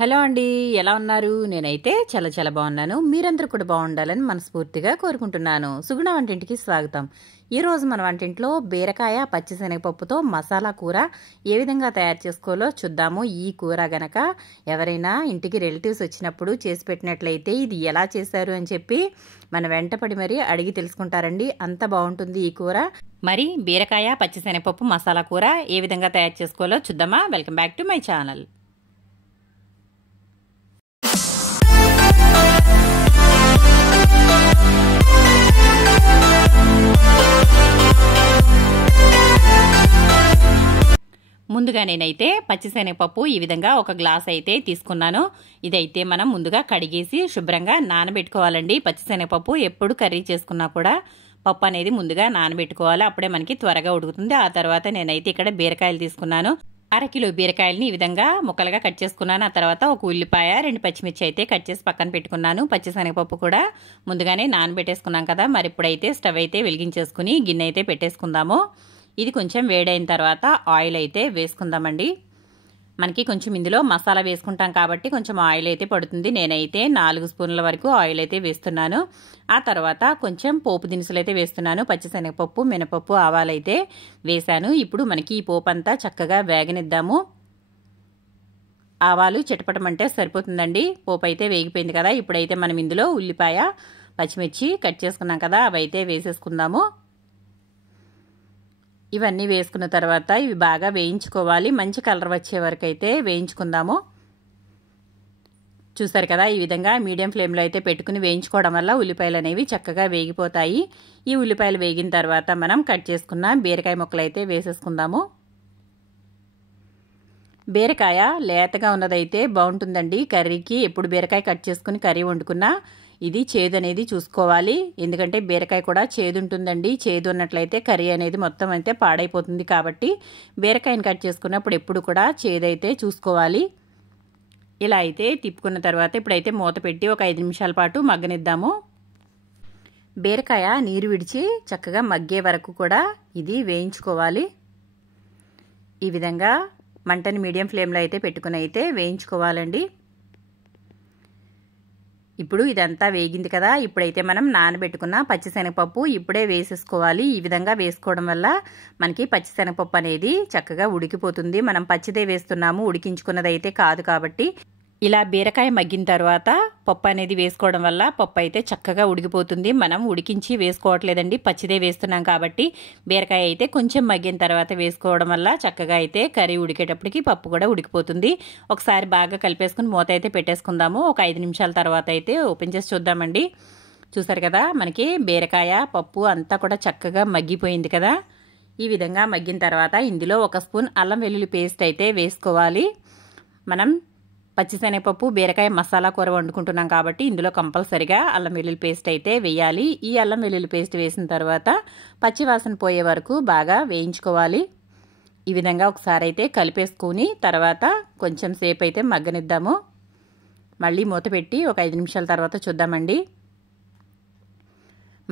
Hello అండి, ఎలా ఉన్నారు? నేనైతే చాలా బాగున్నాను. మీరందరూ కూడా బాగుండాలని మనస్ఫూర్తిగా కోరుకుంటున్నాను. సుగుణ వంటింటికి స్వాగతం. ఈరోజు మన వంటింట్లో బీరకాయ పచ్చిశనగపప్పుతో మసాలా కూర ఏ విధంగా తయారు చేసుకోవాలో చూద్దాము. ఈ కూర గనక ఎవరైనా ఇంటికి రిలేటివ్స్ వచ్చినప్పుడు చేసి పెట్టినట్లయితే ఇది ఎలా చేశారు అని చెప్పి మన వెంటపడి మరి అడిగి తెలుసుకుంటారండి. అంత బాగుంటుంది ఈ కూర. మరి బీరకాయ పచ్చిశనగపప్పు మసాలా కూర ఏ విధంగా తయారు చేసుకోవాలో చూద్దామా? Welcome back to my channel. ముందుగా నేనైతే పచ్చిశనగపప్పు ఈ విధంగా ఒక గ్లాస్ అయితే తీసుకున్నాను. ఇదైతే మనం ముందుగా కడిగేసి శుభ్రంగా నానబెట్టుకోవాలండి. పచ్చిశనగపప్పు ఎప్పుడు కర్రీ చేసుకున్నా కూడా పప్పు అనేది ముందుగా నానబెట్టుకోవాలి. అప్పుడే మనకి త్వరగా ఉడుకుతుంది. ఆ తర్వాత నేనైతే ఇక్కడ బీరకాయలు తీసుకున్నాను. 1/2 కిలో బీరకాయలని ఈ విధంగా ముక్కలుగా కట్ చేసుకున్నాను. ఆ తర్వాత ఒక ఉల్లిపాయ, 2 పచ్చిమిర్చి అయితే కట్ చేసి పక్కన పెట్టుకున్నాను. పచ్చిశనగపప్పు కూడా ముందుగానే నానబెట్టేసుకున్నాం కదా. మరి ఇప్పుడైతే స్టవ్ అయితే వెలిగించేసుకుని గిన్నె అయితే పెట్టేసుకుందాము. ఇది కొంచెం వేడైన తర్వాత ఆయిల్ అయితే వేసుకుందామండి. మనకి కొంచెం ఇందులో మసాలా వేసుకుంటాం కాబట్టి కొంచెం ఆయిల్ అయితే పడుతుంది. నేనైతే 4 స్పూన్ల వరకు ఆయిల్ అయితే వేస్తున్నాను. ఆ తర్వాత కొంచెం పోపు దినుసులు అయితే వేస్తున్నాను. పచ్చిశనగపప్పు, మినపప్పు, ఆవాలు అయితే వేశాను. ఇప్పుడు మనకి ఈ పోపు అంతా చక్కగా వేగనిద్దాము. ఆవాలు చిటపటమంటే సరిపోతుందండి. పోపు అయితే వేగిపోయింది కదా. ఇప్పుడైతే మనం ఇందులో ఉల్లిపాయ, పచ్చిమిర్చి కట్ చేసుకున్నాం కదా, అవి అయితే వేసేసుకుందాము. ఇవన్నీ వేసుకున్న తర్వాత ఇవి బాగా వేయించుకోవాలి. మంచి కలర్ వచ్చే వరకు అయితే వేయించుకుందాము. చూసారు కదా, ఈ విధంగా మీడియం ఫ్లేమ్లో అయితే పెట్టుకుని వేయించుకోవడం వల్ల ఉల్లిపాయలు అనేవి చక్కగా వేగిపోతాయి. ఈ ఉల్లిపాయలు వేగిన తర్వాత మనం కట్ చేసుకున్న బీరకాయ ముక్కలు అయితే వేసేసుకుందాము. బీరకాయ లేతగా ఉన్నదైతే బాగుంటుందండి కర్రీకి. ఎప్పుడు బీరకాయ కట్ చేసుకుని కర్రీ వండుకున్నా ఇది చేదు అనేది చూసుకోవాలి. ఎందుకంటే బీరకాయ కూడా చేదు ఉంటుందండి. చేదు ఉన్నట్లయితే కర్రీ అనేది మొత్తం అయితే పాడైపోతుంది. కాబట్టి బీరకాయని కట్ చేసుకున్నప్పుడు ఎప్పుడు కూడా చేదు అయితే చూసుకోవాలి. ఇలా అయితే తిప్పుకున్న తర్వాత ఇప్పుడైతే మూత పెట్టి ఒక 5 నిమిషాల పాటు మగ్గనిద్దాము. బీరకాయ నీరు విడిచి చక్కగా మగ్గే వరకు కూడా ఇది వేయించుకోవాలి. ఈ విధంగా మంటని మీడియం ఫ్లేమ్లో అయితే పెట్టుకుని అయితే వేయించుకోవాలండి. ఇప్పుడు ఇదంతా వేగింది కదా. ఇప్పుడైతే మనం నానబెట్టుకున్న పచ్చిశనగపప్పు ఇప్పుడే వేసేసుకోవాలి. ఈ విధంగా వేసుకోవడం వల్ల మనకి పచ్చిశనగపప్పు అనేది చక్కగా ఉడికిపోతుంది. మనం పచ్చిదే వేస్తున్నాము, ఉడికించుకున్నది అయితే కాదు. కాబట్టి ఇలా బీరకాయ మగ్గిన తర్వాత పప్పు అనేది వేసుకోవడం వల్ల పప్పు అయితే చక్కగా ఉడికిపోతుంది. మనం ఉడికించి వేసుకోవట్లేదండి, పచ్చిదే వేస్తున్నాం కాబట్టి బీరకాయ అయితే కొంచెం మగ్గిన తర్వాత వేసుకోవడం వల్ల చక్కగా అయితే కర్రీ ఉడికేటప్పటికి పప్పు కూడా ఉడికిపోతుంది. ఒకసారి బాగా కలిపేసుకుని మూత అయితే పెట్టేసుకుందాము. ఒక 5 నిమిషాల తర్వాత అయితే ఓపెన్ చేసి చూద్దామండి. చూసారు కదా, మనకి బీరకాయ పప్పు అంతా కూడా చక్కగా మగ్గిపోయింది కదా. ఈ విధంగా మగ్గిన తర్వాత ఇందులో 1 స్పూన్ అల్లం వెల్లుల్లి పేస్ట్ అయితే వేసుకోవాలి. మనం పచ్చిశనగపప్పు బీరకాయ మసాలా కూర వండుకుంటున్నాం కాబట్టి ఇందులో కంపల్సరిగా అల్లం వెల్లుల్లి పేస్ట్ అయితే వేయాలి. ఈ అల్లం వెల్లుల్లి పేస్ట్ వేసిన తర్వాత పచ్చివాసన పోయే వరకు బాగా వేయించుకోవాలి. ఈ విధంగా ఒకసారి అయితే కలిపేసుకుని తర్వాత కొంచెం సేపు అయితే మగ్గనిద్దాము. మళ్ళీ మూత పెట్టి ఒక 5 నిమిషాల తర్వాత చూద్దామండి.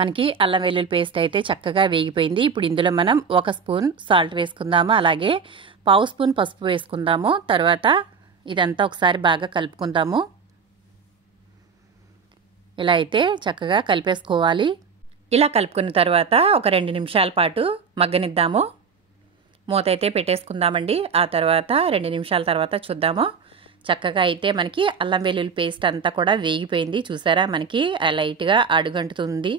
మనకి అల్లం వెల్లుల్లి పేస్ట్ అయితే చక్కగా వేగిపోయింది. ఇప్పుడు ఇందులో మనం 1 స్పూన్ సాల్ట్ వేసుకుందాము. అలాగే 1/2 స్పూన్ పసుపు వేసుకుందాము. తర్వాత ఇదంతా ఒకసారి బాగా కలుపుకుందాము. ఇలా అయితే చక్కగా కలిపేసుకోవాలి. ఇలా కలుపుకున్న తర్వాత ఒక 2 నిమిషాల పాటు మగ్గనిద్దాము. మూత అయితే పెట్టేసుకుందామండి. ఆ తర్వాత 2 నిమిషాల తర్వాత చూద్దాము. చక్కగా అయితే మనకి అల్లం వెల్లుల్లి పేస్ట్ అంతా కూడా వేగిపోయింది. చూసారా, మనకి లైట్గా అడుగంటుతుంది.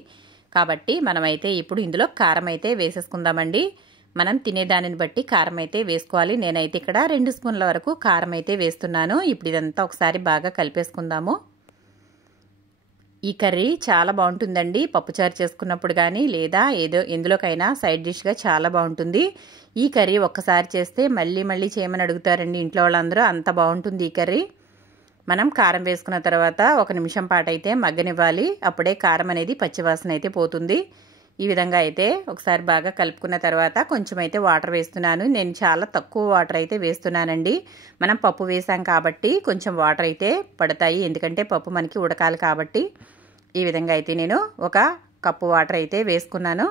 కాబట్టి మనమైతే ఇప్పుడు ఇందులో కారం అయితే వేసేసుకుందామండి. మనం తినేదానిని బట్టి కారం అయితే వేసుకోవాలి. నేనైతే ఇక్కడ 2 స్పూన్ల వరకు కారం అయితే వేస్తున్నాను. ఇప్పుడు ఇదంతా ఒకసారి బాగా కలిపేసుకుందాము. ఈ కర్రీ చాలా బాగుంటుందండి. పప్పుచారు చేసుకున్నప్పుడు కానీ లేదా ఎందులోకైనా సైడ్ డిష్గా చాలా బాగుంటుంది. ఈ కర్రీ ఒక్కసారి చేస్తే మళ్ళీ చేయమని అడుగుతారండి ఇంట్లో వాళ్ళందరూ. అంత బాగుంటుంది ఈ కర్రీ. మనం కారం వేసుకున్న తర్వాత 1 నిమిషం పాటు అయితే మగ్గనివ్వాలి. అప్పుడే కారం అనేది పచ్చివాసన అయితే పోతుంది. ఈ విధంగా అయితే ఒకసారి బాగా కలుపుకున్న తర్వాత కొంచెం అయితే వాటర్ వేస్తున్నాను. నేను చాలా తక్కువ వాటర్ అయితే వేస్తున్నానండి. మనం పప్పు వేసాం కాబట్టి కొంచెం వాటర్ అయితే పడతాయి. ఎందుకంటే పప్పు మనకి ఉడకాలి కాబట్టి. ఈ విధంగా అయితే నేను 1 కప్పు వాటర్ అయితే వేసుకున్నాను.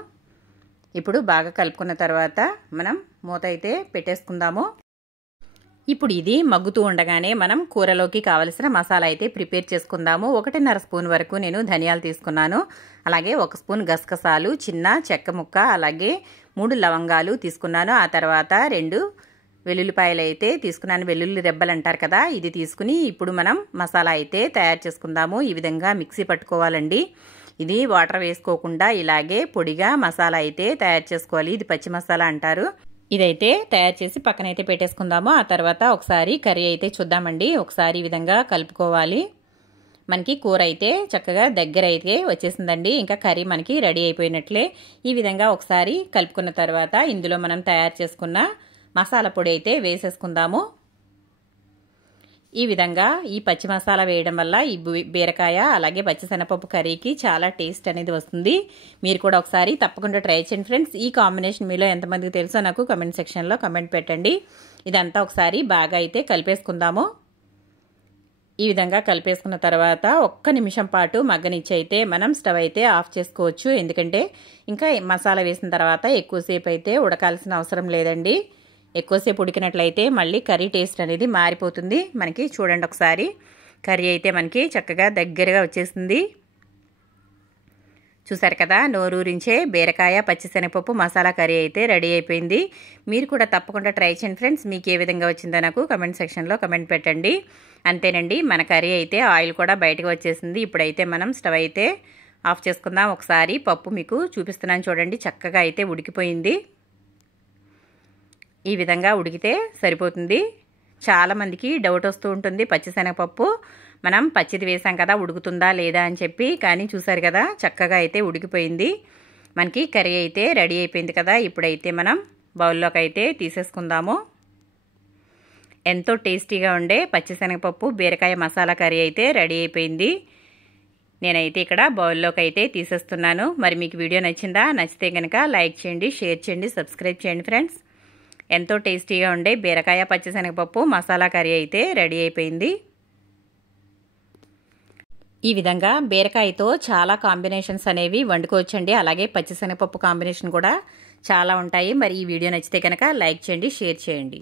ఇప్పుడు బాగా కలుపుకున్న తర్వాత మనం మూత అయితే పెట్టేసుకుందాము. ఇప్పుడు ఇది మగ్గుతూ ఉండగానే మనం కూరలోకి కావలసిన మసాలా అయితే ప్రిపేర్ చేసుకుందాము. 1.5 స్పూన్ వరకు నేను ధనియాలు తీసుకున్నాను. అలాగే 1 స్పూన్ గసగసాలు, చిన్న చెక్క ముక్క, అలాగే 3 లవంగాలు తీసుకున్నాను. ఆ తర్వాత 2 వెల్లుల్లిపాయలు అయితే తీసుకున్నాను. వెల్లుల్లి రెబ్బలు అంటారు కదా, ఇది తీసుకుని ఇప్పుడు మనం మసాలా అయితే తయారు చేసుకుందాము. ఈ విధంగా మిక్సీ పట్టుకోవాలండి. ఇది వాటర్ వేసుకోకుండా ఇలాగే పొడిగా మసాలా అయితే తయారు చేసుకోవాలి. ఇది పచ్చి మసాలా అంటారు. ఇదైతే తయారు చేసి పక్కనైతే పెట్టేసుకుందాము. ఆ తర్వాత ఒకసారి కర్రీ అయితే చూద్దామండి. ఒకసారి ఈ విధంగా కలుపుకోవాలి. మనకి కూర అయితే చక్కగా దగ్గర అయితే వచ్చేసిందండి. ఇంకా కర్రీ మనకి రెడీ అయిపోయినట్లే. ఈ విధంగా ఒకసారి కలుపుకున్న తర్వాత ఇందులో మనం తయారు చేసుకున్న మసాలా పొడి అయితే వేసేసుకుందాము. ఈ విధంగా ఈ పచ్చి మసాలా వేయడం వల్ల ఈ బీరకాయ అలాగే పచ్చిశనగపప్పు కర్రీకి చాలా టేస్ట్ అనేది వస్తుంది. మీరు కూడా ఒకసారి తప్పకుండా ట్రై చేయండి ఫ్రెండ్స్. ఈ కాంబినేషన్ మీలో ఎంతమందికి తెలుసో నాకు కమెంట్ సెక్షన్లో కమెంట్ పెట్టండి. ఇదంతా ఒకసారి బాగా అయితే కలిపేసుకుందాము. ఈ విధంగా కలిపేసుకున్న తర్వాత 1 నిమిషం పాటు మగ్గనిచ్చి అయితే మనం స్టవ్ అయితే ఆఫ్ చేసుకోవచ్చు. ఎందుకంటే ఇంకా మసాలా వేసిన తర్వాత ఎక్కువసేపు అయితే ఉడకాల్సిన అవసరం లేదండి. ఎక్కువసేపు ఉడికినట్లయితే మళ్ళీ కర్రీ టేస్ట్ అనేది మారిపోతుంది. మనకి చూడండి ఒకసారి కర్రీ అయితే మనకి చక్కగా దగ్గరగా వచ్చేసింది. చూసారు కదా, నోరూరించే బీరకాయ పచ్చిశనగపప్పు మసాలా కర్రీ అయితే రెడీ అయిపోయింది. మీరు కూడా తప్పకుండా ట్రై చేయండి ఫ్రెండ్స్. మీకు ఏ విధంగా వచ్చిందో నాకు కమెంట్ సెక్షన్లో కమెంట్ పెట్టండి. అంతేనండి, మన కర్రీ అయితే ఆయిల్ కూడా బయటకు వచ్చేసింది. ఇప్పుడైతే మనం స్టవ్ అయితే ఆఫ్ చేసుకుందాం. ఒకసారి పప్పు మీకు చూపిస్తున్నాను చూడండి, చక్కగా అయితే ఉడికిపోయింది. ఈ విధంగా ఉడికితే సరిపోతుంది. చాలామందికి డౌట్ వస్తూ ఉంటుంది, పచ్చిశనగపప్పు మనం పచ్చిది వేసాం కదా ఉడుకుతుందా లేదా అని చెప్పి. కానీ చూసారు కదా, చక్కగా అయితే ఉడికిపోయింది. మనకి కర్రీ అయితే రెడీ అయిపోయింది కదా. ఇప్పుడైతే మనం బౌల్లోకి అయితే తీసేసుకుందాము. ఎంతో టేస్టీగా ఉండే పచ్చిశనగపప్పు బీరకాయ మసాలా కర్రీ అయితే రెడీ అయిపోయింది. నేనైతే ఇక్కడ బౌల్లోకి అయితే తీసేస్తున్నాను. మరి మీకు వీడియో నచ్చిందా? నచ్చితే కనుక లైక్ చేయండి, షేర్ చేయండి, సబ్స్క్రైబ్ చేయండి ఫ్రెండ్స్. ఎంతో టేస్టీగా ఉండే బీరకాయ పచ్చిశనగపప్పు మసాలా కర్రీ అయితే రెడీ అయిపోయింది. ఈ విధంగా బీరకాయతో చాలా కాంబినేషన్స్ అనేవి వండుకోవచ్చండి. అలాగే పచ్చిశనగపప్పు కాంబినేషన్ కూడా చాలా ఉంటాయి. మరి ఈ వీడియో నచ్చితే కనుక లైక్ చేయండి, షేర్ చేయండి.